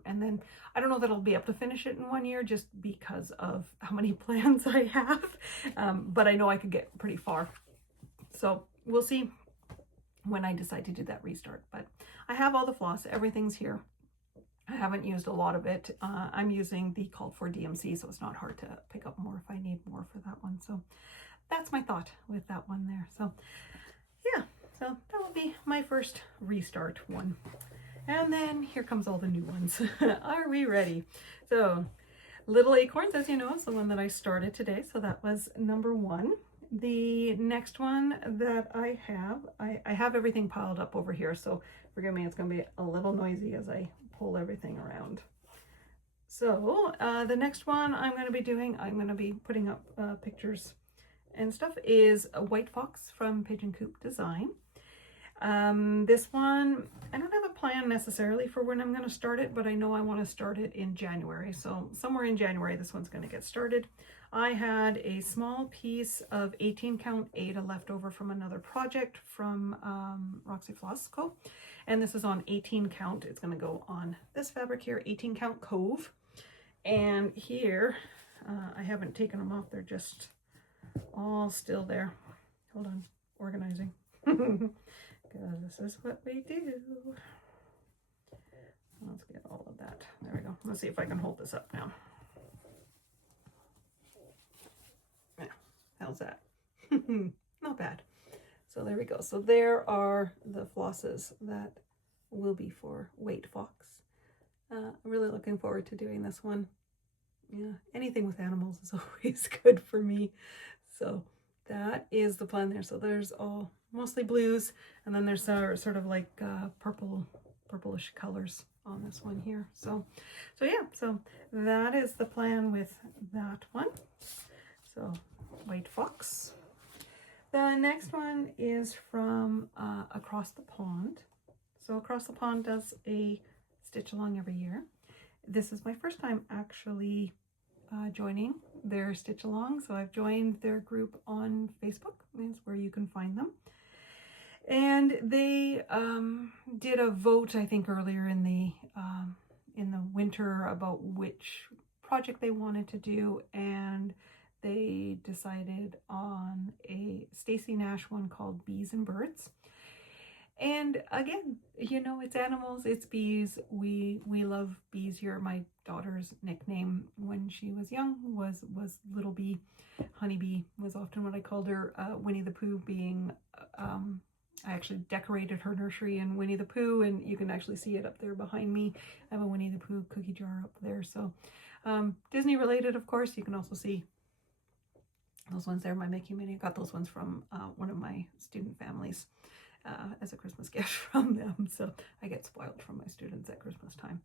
then I don't know that I'll be able to finish it in 1 year just because of how many plans I have, but I know I could get pretty far. So we'll see when I decide to do that restart. But I have all the floss, everything's here. I haven't used a lot of it. I'm using the called for DMC, so it's not hard to pick up more if I need more for that one. So that's my thought with that one there. So yeah, so that will be my first restart one. And then here comes all the new ones. Are we ready? So Little Acorns, as you know, is the one that I started today. So that was number 1. The next one that I have everything piled up over here. So forgive me, it's going to be a little noisy as I pull everything around. So the next one I'm going to be doing, I'm going to be putting up pictures and stuff, is a White Fox from Pigeon Coop Design. This one, I don't have a plan necessarily for when I'm going to start it, but I know I want to start it in January. So somewhere in January, this one's going to get started. I had a small piece of 18 count Ada left over from another project from Roxyfloss Co. And this is on 18 count. It's going to go on this fabric here, 18 count Cove. And here, I haven't taken them off. They're just all still there. Hold on, organizing. Because this is what we do. Let's get all of that. There we go. Let's see if I can hold this up now. Yeah, how's that? Not bad. So there we go. So there are the flosses that will be for White Fox. I'm really looking forward to doing this one. Yeah, anything with animals is always good for me. So that is the plan there. So there's all mostly blues, and then there's sort of like purplish colors on this one here. So yeah, so that is the plan with that one. So White Fox. The next one is from Across the Pond. So Across the Pond does a stitch along every year. This is my first time actually joining their stitch along. So I've joined their group on Facebook, is where you can find them. And they did a vote, I think, earlier in the winter about which project they wanted to do, and they decided on a Stacy Nash one called Bees and Birds. And again, you know, it's animals, it's bees. We love bees here. My daughter's nickname when she was young was Little Bee. Honeybee was often what I called her. Winnie the Pooh being, I actually decorated her nursery in Winnie the Pooh, and you can actually see it up there behind me. I have a Winnie the Pooh cookie jar up there. So Disney related, of course. You can also see those ones there, my Mickey Minnie. I got those ones from one of my student families as a Christmas gift from them. So I get spoiled from my students at Christmas time.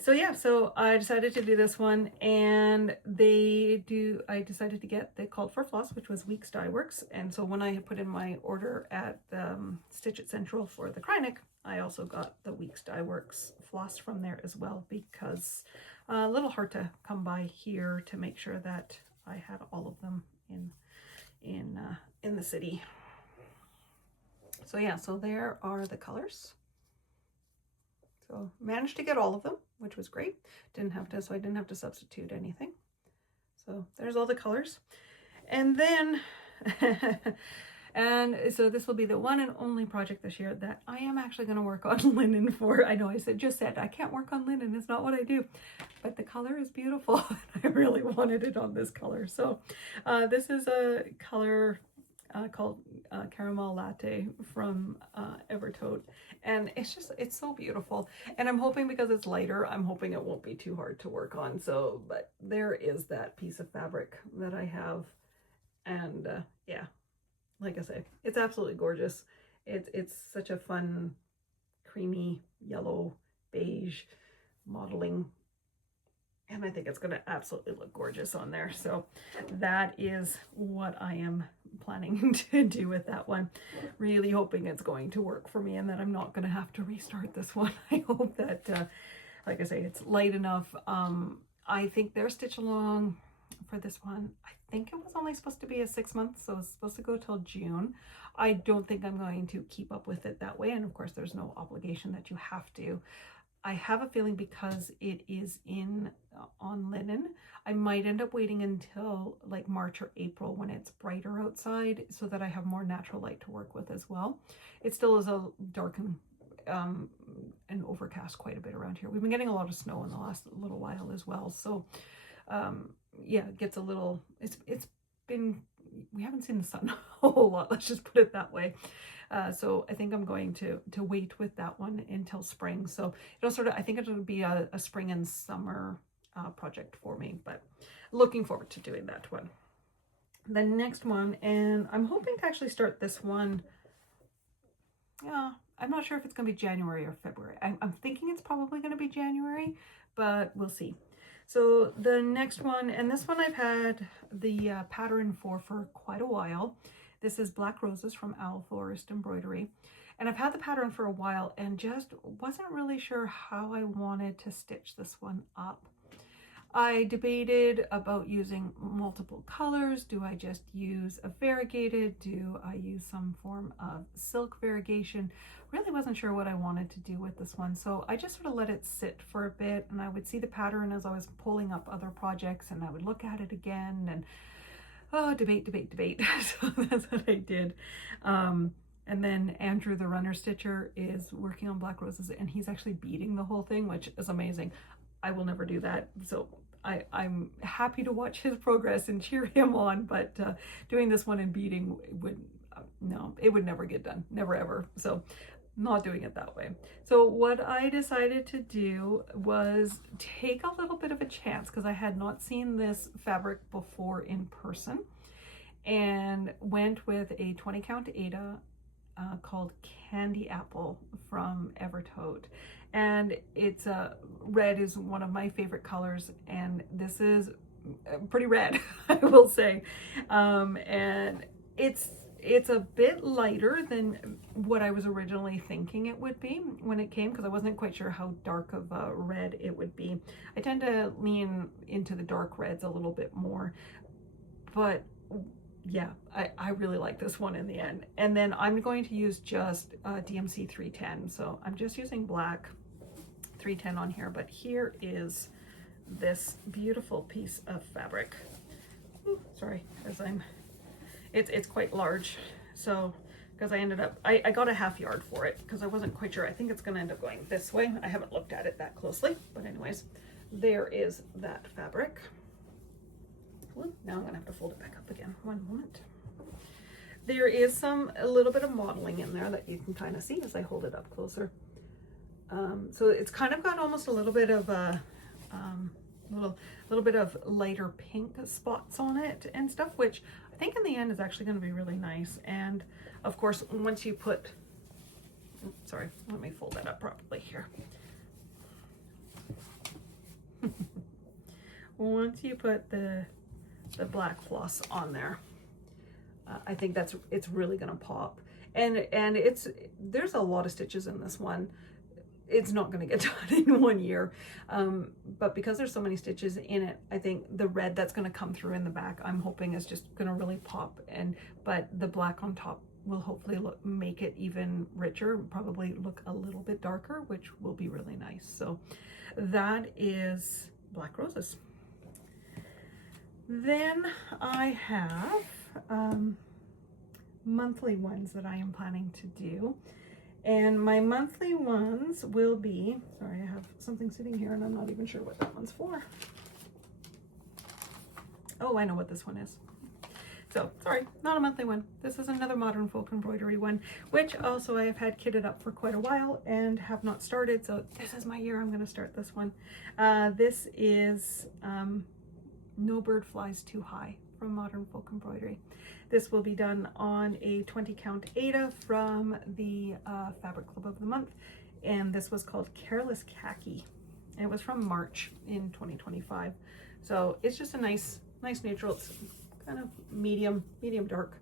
So yeah, so I decided to do this one, and I decided to get the Called for Floss, which was Weeks Dye Works. And so when I had put in my order at Stitch It Central for the Krynic, I also got the Weeks Dye Works floss from there as well, because a little hard to come by here to make sure that I had all of them in the city. So yeah, so there are the colors. So managed to get all of them, which was great. So I didn't have to substitute anything. So there's all the colors. And then And so this will be the one and only project this year that I am actually going to work on linen for. I know I just said I can't work on linen, it's not what I do, but the color is beautiful. I really wanted it on this color. So this is a color called Caramel Latte from Evertote, and it's so beautiful. And I'm hoping, because it's lighter, I'm hoping it won't be too hard to work on. So, but there is that piece of fabric that I have, and yeah, like I say, it's absolutely gorgeous. It's such a fun, creamy yellow beige modeling, and I think it's going to absolutely look gorgeous on there. So that is what I am planning to do with that one. Really hoping it's going to work for me and that I'm not going to have to restart this one. I hope that, like I say, it's light enough. I think they're stitch along for this one. I think it was only supposed to be a 6 months, so it's supposed to go till June. I don't think I'm going to keep up with it that way. And of course, there's no obligation that you have to. I have a feeling because it is on linen, I might end up waiting until like March or April when it's brighter outside, so that I have more natural light to work with as well. It still is a dark and overcast quite a bit around here. We've been getting a lot of snow in the last little while as well. So yeah, it gets a little, we haven't seen the sun a whole lot, let's just put it that way. So I think I'm going to wait with that one until spring. So it'll I think it'll be a spring and summer project for me, but looking forward to doing that one. The next one, and I'm hoping to actually start this one. Yeah, I'm not sure if it's going to be January or February. I'm thinking it's probably going to be January, but we'll see. So the next one, and this one I've had the pattern for quite a while. This is Black Roses from Flosstube Embroidery. And I've had the pattern for a while and just wasn't really sure how I wanted to stitch this one up. I debated about using multiple colors. Do I just use a variegated? Do I use some form of silk variegation? Really wasn't sure what I wanted to do with this one. So I just sort of let it sit for a bit, and I would see the pattern as I was pulling up other projects, and I would look at it again and debate. So that's what I did. And then Andrew, the runner stitcher, is working on Black Roses, and he's actually beading the whole thing, which is amazing. I will never do that. So I'm happy to watch his progress and cheer him on, but doing this one in beading it would never get done. Never ever. So not doing it that way. So what I decided to do was take a little bit of a chance, because I had not seen this fabric before in person, and went with a 20 count Ada called Candy Apple from Evertote. And it's red is one of my favorite colors, and this is pretty red, I will say. And it's a bit lighter than what I was originally thinking it would be when it came, because I wasn't quite sure how dark of a red it would be. I tend to lean into the dark reds a little bit more, but yeah, I really like this one in the end. And then I'm going to use just DMC 310. So I'm just using black 310 on here, but here is this beautiful piece of fabric. Ooh, sorry, as it's quite large. So, because I ended up, I got a half yard for it because I wasn't quite sure. I think it's going to end up going this way. I haven't looked at it that closely, but anyways, there is that fabric. Ooh, now I'm going to have to fold it back up again. One moment. There is a little bit of modeling in there that you can kind of see as I hold it up closer. So it's kind of got almost a little bit of a little bit of lighter pink spots on it and stuff, which I think in the end is actually going to be really nice. And of course, once you put, sorry, let me fold that up properly here. Once you put the black floss on there, I think it's really going to pop. And there's a lot of stitches in this one. It's not going to get done in 1 year, but because there's so many stitches in it, I think the red that's going to come through in the back, I'm hoping is just going to really pop. But the black on top will hopefully make it even richer, probably look a little bit darker, which will be really nice. So that is Black Roses. Then I have monthly ones that I am planning to do. And my monthly ones will be, sorry, I have something sitting here and I'm not even sure what that one's for. Oh, I know what this one is. So, sorry, not a monthly one. This is another Modern Folk Embroidery one, which also I have had kitted up for quite a while and have not started. So this is my year. I'm going to start this one. This is No Bird Flies Too High from Modern Folk Embroidery. This will be done on a 20 count Ada from the Fabric Club of the Month. And this was called Careless Khaki. It was from March in 2025. So it's just a nice neutral. It's kind of medium dark.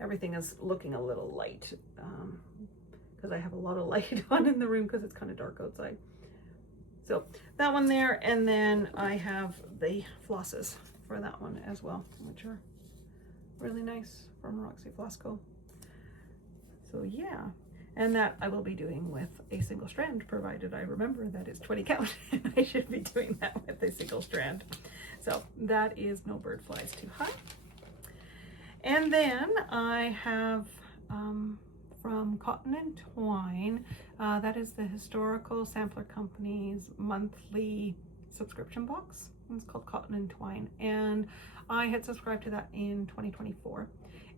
Everything is looking a little light because I have a lot of light on in the room because it's kind of dark outside. So that one there, and then I have the flosses for that one as well, which are really nice from Roxyfloss Co. So yeah, and that I will be doing with a single strand, provided I remember that it's 20 count. I should be doing that with a single strand. So that is No Bird Flies Too High. And then I have from Cotton and Twine, that is the Historical Sampler Company's monthly subscription box. It's called Cotton and Twine, and I had subscribed to that in 2024.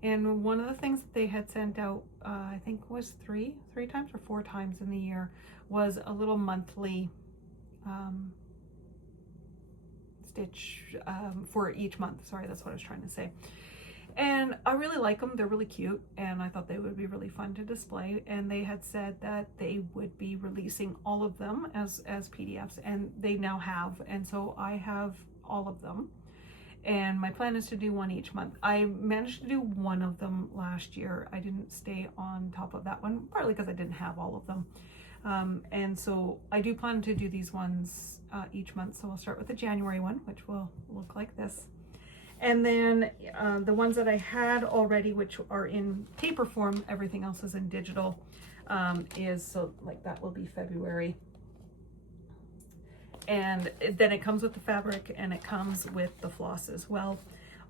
And one of the things that they had sent out, I think was three times or 4 times in the year, was a little monthly stitch for each month. Sorry, that's what I was trying to say. And I really like them. They're really cute, and I thought they would be really fun to display. And they had said that they would be releasing all of them as PDFs, and they now have. And so I have all of them. And my plan is to do one each month. I managed to do one of them last year. I didn't stay on top of that one, partly because I didn't have all of them. And so I do plan to do these ones each month. So we'll start with the January one, which will look like this. And then the ones that I had already, which are in paper form, everything else is in digital, so like that will be February. And then it comes with the fabric and it comes with the floss as well.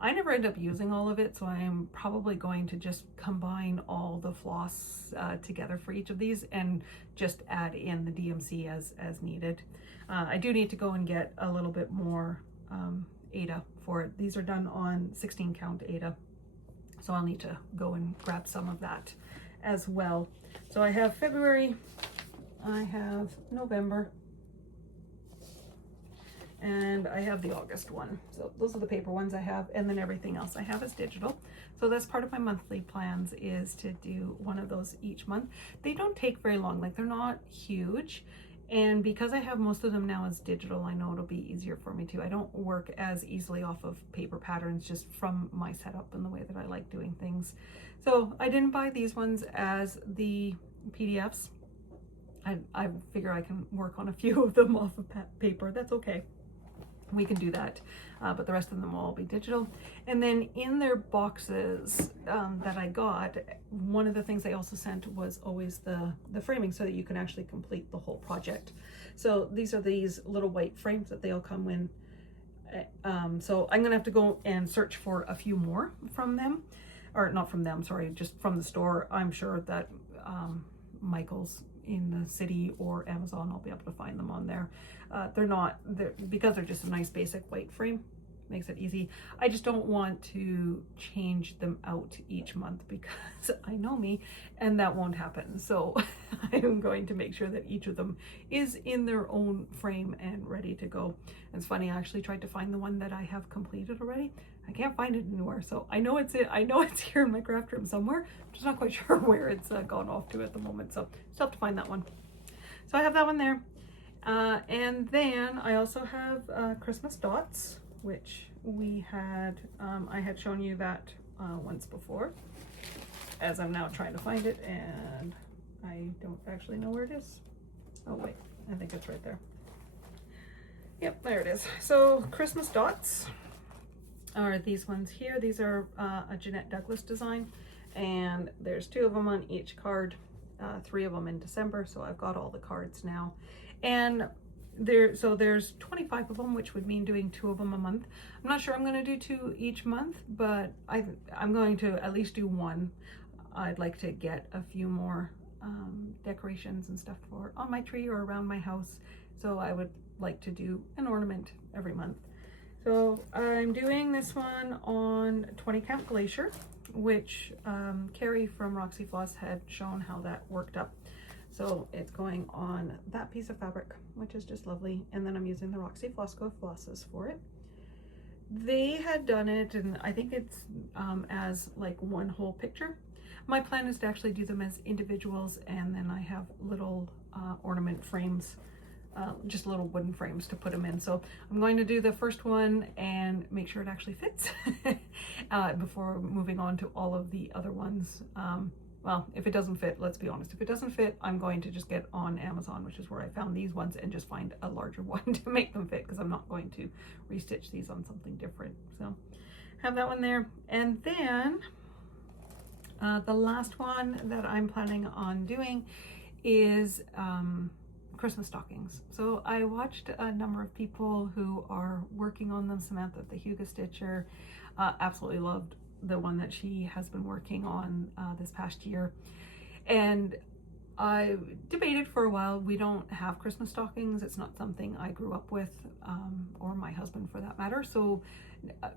I never end up using all of it, so I'm probably going to just combine all the floss together for each of these and just add in the DMC as needed. I do need to go and get a little bit more Ada for it. These are done on 16 count Ada, so I'll need to go and grab some of that as well. So I have February, I have November, and I have the August one. So those are the paper ones I have, and then everything else I have is digital. So that's part of my monthly plans, is to do one of those each month. They don't take very long, like they're not huge. And because I have most of them now as digital, I know it'll be easier for me too. I don't work as easily off of paper patterns, just from my setup and the way that I like doing things. So I didn't buy these ones as the PDFs. I figure I can work on a few of them off of paper. That's okay. We can do that, but the rest of them will all be digital. And then in their boxes that I got, one of the things they also sent was always the framing, so that you can actually complete the whole project. So these are these little white frames that they all come in. So I'm gonna have to go and search for a few more from them, or not from them, sorry, just from the store. I'm sure that Michael's in the city or Amazon, I'll be able to find them on there. Because they're just a nice basic white frame, makes it easy. I just don't want to change them out each month, because I know me and that won't happen. So I am going to make sure that each of them is in their own frame and ready to go. And it's funny, I actually tried to find the one that I have completed already. I can't find it anywhere. So I know it's here in my craft room somewhere. I'm just not quite sure where it's gone off to at the moment. So still have to find that one. So I have that one there. And then I also have Christmas dots, which we had, I had shown you that once before, as I'm now trying to find it, and I don't actually know where it is. Oh wait, I think it's right there. Yep, there it is. So Christmas dots are these ones here. These are a Jeanette Douglas design, and there's 2 of them on each card, 3 of them in December, so I've got all the cards now. And there's 25 of them, which would mean doing 2 of them a month. I'm not sure I'm going to do 2 each month, but I'm going to at least do 1. I'd like to get a few more decorations and stuff for on my tree or around my house. So I would like to do an ornament every month. So I'm doing this one on 20 Count Glacier, which Carrie from Roxyfloss had shown how that worked up. So it's going on that piece of fabric, which is just lovely. And then I'm using the Roxyfloss flosses for it. They had done it, and I think it's as like one whole picture. My plan is to actually do them as individuals, and then I have little ornament frames, just little wooden frames to put them in. So I'm going to do the first one and make sure it actually fits before moving on to all of the other ones. Well, if it doesn't fit, let's be honest, if it doesn't fit, I'm going to just get on Amazon, which is where I found these ones, and just find a larger one to make them fit, because I'm not going to restitch these on something different. So have that one there. And then the last one that I'm planning on doing is Christmas stockings. So I watched a number of people who are working on them. Samantha, the Huga Stitcher, absolutely loved the one that she has been working on this past year. And I debated for a while. We don't have Christmas stockings. It's not something I grew up with, or my husband for that matter. So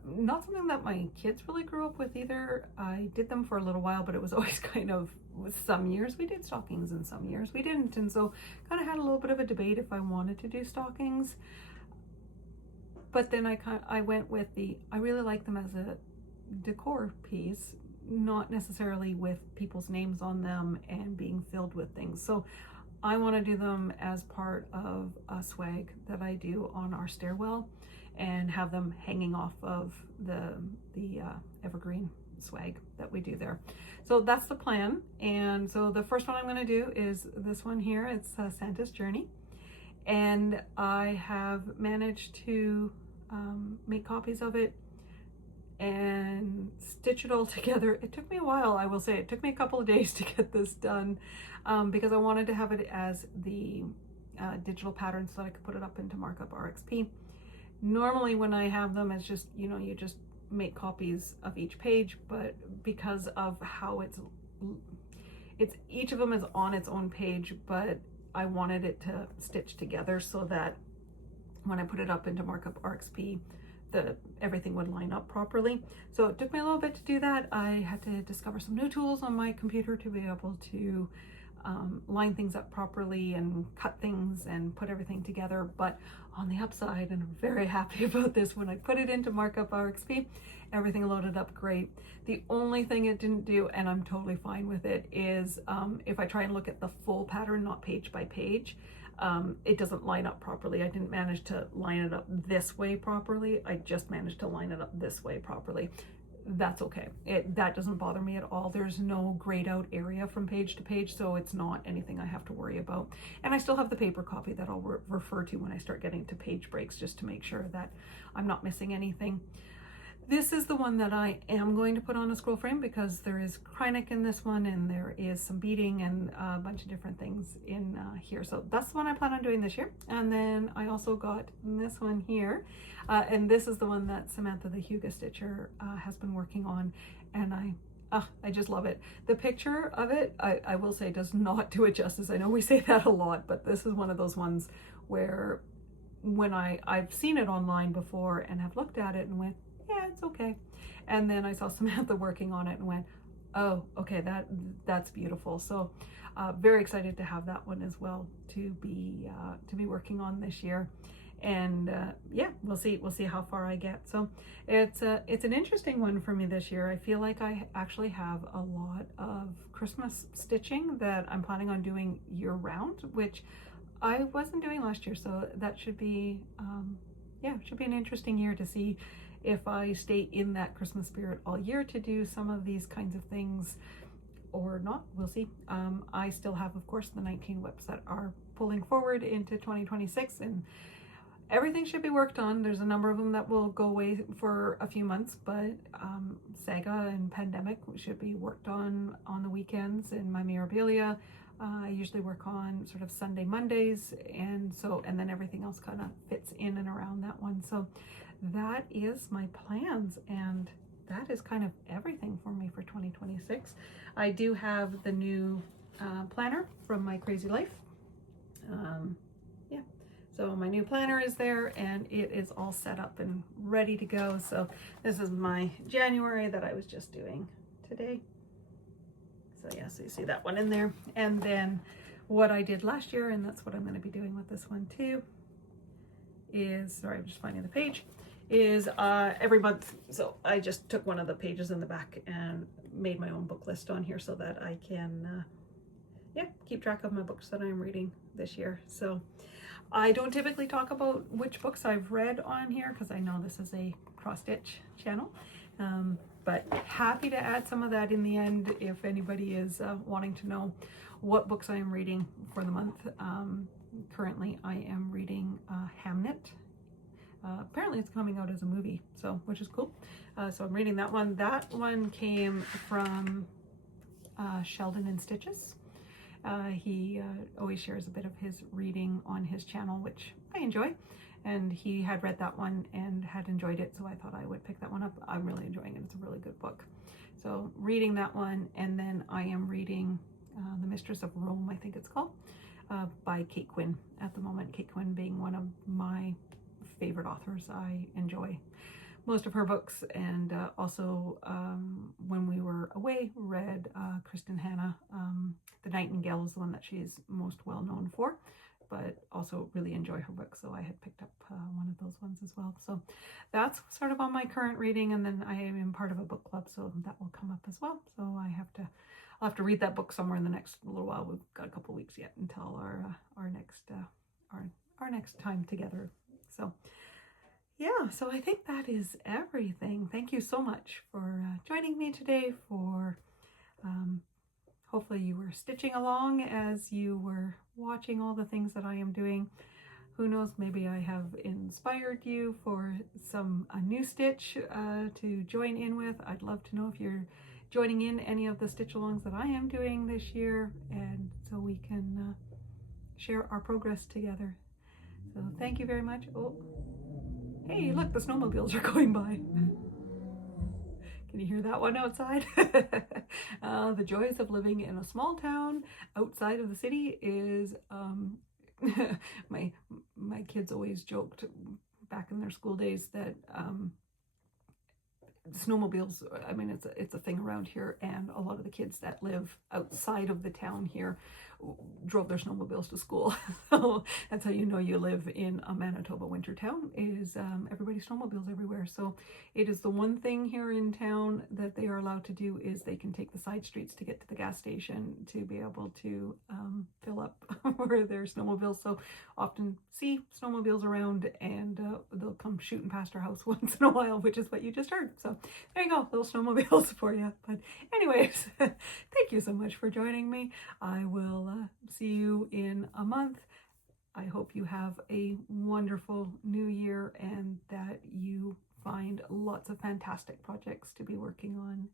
not something that my kids really grew up with either. I did them for a little while, but it was always kind of, with some years we did stockings and some years we didn't. And so kind of had a little bit of a debate if I wanted to do stockings. But then I went with I really like them as a decor piece, not necessarily with people's names on them and being filled with things. So I want to do them as part of a swag that I do on our stairwell, and have them hanging off of the evergreen swag that we do there. So that's the plan. And so the first one I'm going to do is this one here. It's Santa's Journey, and I have managed to make copies of it and stitch it all together. It took me a while, I will say. It took me a couple of days to get this done, because I wanted to have it as the digital pattern so that I could put it up into Markup RXP. Normally when I have them, it's just, you just make copies of each page, but because of how it's each of them is on its own page, but I wanted it to stitch together so that when I put it up into Markup RXP, everything would line up properly. So it took me a little bit to do that. I had to discover some new tools on my computer to be able to line things up properly and cut things and put everything together. But on the upside, and I'm very happy about this, when I put it into Markup RXP, everything loaded up great. The only thing it didn't do, and I'm totally fine with it, is if I try and look at the full pattern, not page by page, it doesn't line up properly. I didn't manage to line it up this way properly. I just managed to line it up this way properly. That's okay. That doesn't bother me at all. There's no grayed out area from page to page, so it's not anything I have to worry about. And I still have the paper copy that I'll refer to when I start getting to page breaks, just to make sure that I'm not missing anything. This is the one that I am going to put on a scroll frame, because there is Krynic in this one, and there is some beading and a bunch of different things in here. So that's the one I plan on doing this year. And then I also got this one here, and this is the one that Samantha, the Huga Stitcher, has been working on, and I just love it. The picture of it, I will say, does not do it justice. I know we say that a lot, but this is one of those ones where when I've seen it online before and have looked at it and went, yeah, it's okay. And then I saw Samantha working on it and went, oh, okay, that's beautiful. So very excited to have that one as well to be working on this year. And yeah, we'll see how far I get. So it's an interesting one for me this year. I feel like I actually have a lot of Christmas stitching that I'm planning on doing year round, which I wasn't doing last year. So that should be yeah, it should be an interesting year to see if I stay in that Christmas spirit all year to do some of these kinds of things or not. We'll see. I still have, of course, the 19 whips that are pulling forward into 2026, and everything should be worked on. There's a number of them that will go away for a few months, but Saga and Pandemic should be worked on the weekends, and my memorabilia I usually work on sort of Sunday, Mondays, and then everything else kind of fits in and around that one. So that is my plans, and that is kind of everything for me for 2026. I do have the new planner from My Crazy Life. Yeah, so my new planner is there and it is all set up and ready to go. So this is my January that I was just doing today. So yeah, so you see that one in there. And then what I did last year, and that's what I'm going to be doing with this one too, is, sorry, I'm just finding the page, is every month. So I just took one of the pages in the back and made my own book list on here so that I can yeah, keep track of my books that I'm reading this year. So I don't typically talk about which books I've read on here because I know this is a cross-stitch channel, but happy to add some of that in the end if anybody is wanting to know what books I am reading for the month. Currently I am reading Hamnet. Apparently it's coming out as a movie, so which is cool. So I'm reading that one. That one came from Sheldon in Stitches. He always shares a bit of his reading on his channel, which I enjoy. And he had read that one and had enjoyed it, so I thought I would pick that one up. I'm really enjoying it. It's a really good book. So reading that one, and then I am reading The Mistress of Rome, I think it's called, by Kate Quinn at the moment. Kate Quinn being one of my favorite authors. I enjoy most of her books, and also when we were away, read Kristen Hanna. The Nightingale is the one that she's most well known for, but also really enjoy her books, so I had picked up one of those ones as well. So that's sort of on my current reading, and then I am part of a book club, so that will come up as well. So I'll have to read that book somewhere in the next little while. We've got a couple weeks yet until our next time together. So yeah, so I think that is everything. Thank you so much for joining me today. For hopefully you were stitching along as you were watching all the things that I am doing. Who knows, maybe I have inspired you for a new stitch to join in with. I'd love to know if you're joining in any of the stitch alongs that I am doing this year, and so we can share our progress together. So thank you very much. Oh, hey, look, the snowmobiles are going by. Can you hear that one outside? The joys of living in a small town outside of the city is, my kids always joked back in their school days that snowmobiles, I mean, it's a thing around here, and a lot of the kids that live outside of the town here drove their snowmobiles to school. So that's how you know you live in a Manitoba winter town, is everybody snowmobiles everywhere. So it is the one thing here in town that they are allowed to do, is they can take the side streets to get to the gas station to be able to fill up for their snowmobiles. So often see snowmobiles around, and they'll come shooting past our house once in a while, which is what you just heard. So there you go, little snowmobiles for you. But anyways, thank you so much for joining me. I will see you in a month. I hope you have a wonderful new year and that you find lots of fantastic projects to be working on,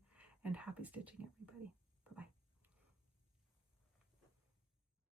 and happy stitching, everybody.